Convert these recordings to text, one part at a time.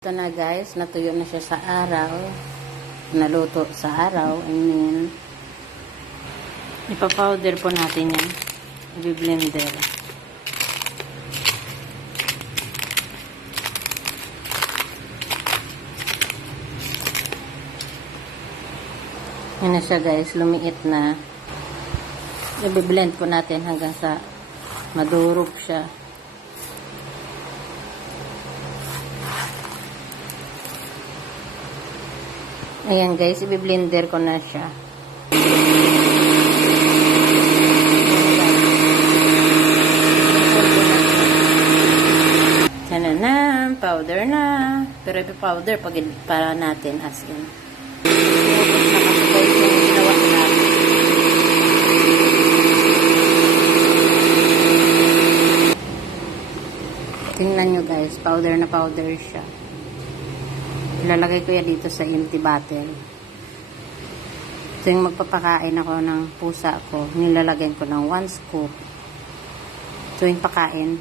Ito na guys, natuyo na siya sa araw. Naluto sa araw. Ipapowder po natin yan. I-blender. Yan na siya guys, lumiit na. I-blend po natin hanggang sa madurog siya. Ayan guys, i-blender ko na siya. Yan na, powder na. Pero ipa-powder pag para natin as in. Tingnan nyo guys, powder na powder siya. Ilalagay ko yan dito sa empty bottle. Ito yung magpapakain ako ng pusa ko. Nilalagyan ko ng 1 scoop. Ito yung pakain.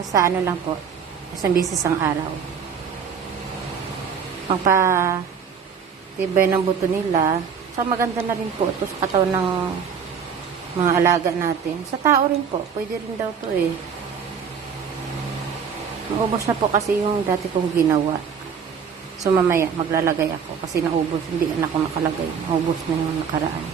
Sa ano lang po. Isang bisis ang araw. Pagpatibay ng buto nila. So maganda na rin po ito sa katawan ng mga alaga natin. Sa tao rin po. Pwede rin daw to eh. Naubos na po kasi yung dati kong ginawa. So, mamaya, maglalagay ako. Kasi naubos. Hindi na ako nakalagay. Naubos na yung nakaraan.